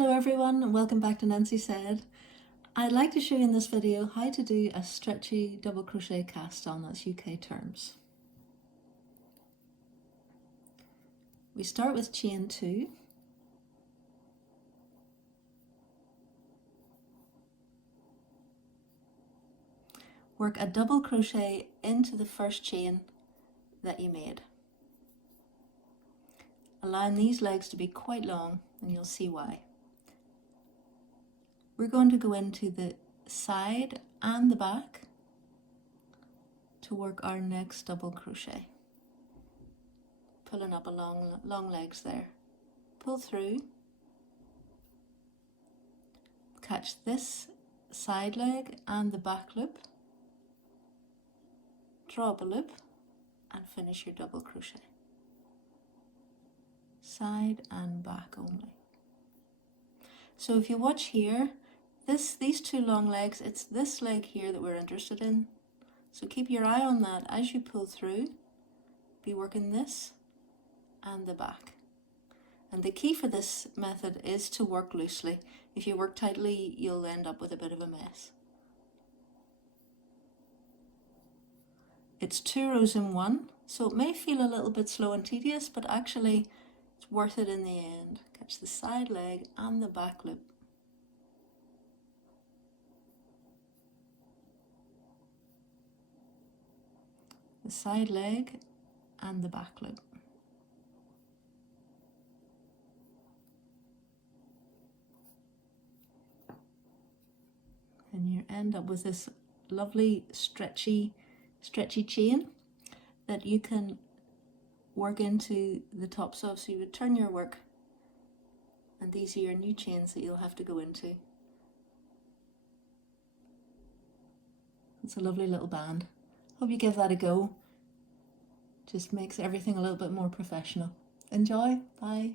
Hello everyone and welcome back to Nancy Said. I'd like to show you in this video how to do a stretchy double crochet cast on, that's UK terms. We start with chain 2. Work a double crochet into the first chain that you made, allowing these legs to be quite long, and you'll see why. We're going to go into the side and the back to work our next double crochet. Pulling up along long legs there. Pull through, catch this side leg and the back loop, draw up a loop and finish your double crochet. Side and back only. So if you watch here, these two long legs, it's this leg here that we're interested in. So keep your eye on that as you pull through. Be working this and the back. And the key for this method is to work loosely. If you work tightly, you'll end up with a bit of a mess. It's 2 rows in one, so it may feel a little bit slow and tedious, but actually it's worth it in the end. Catch the side leg and the back loop. The side leg and the back loop. And you end up with this lovely stretchy chain that you can work into the tops of. So you would turn your work, and these are your new chains that you'll have to go into. It's a lovely little band. Hope you give that a go. Just makes everything a little bit more professional. Enjoy. Bye.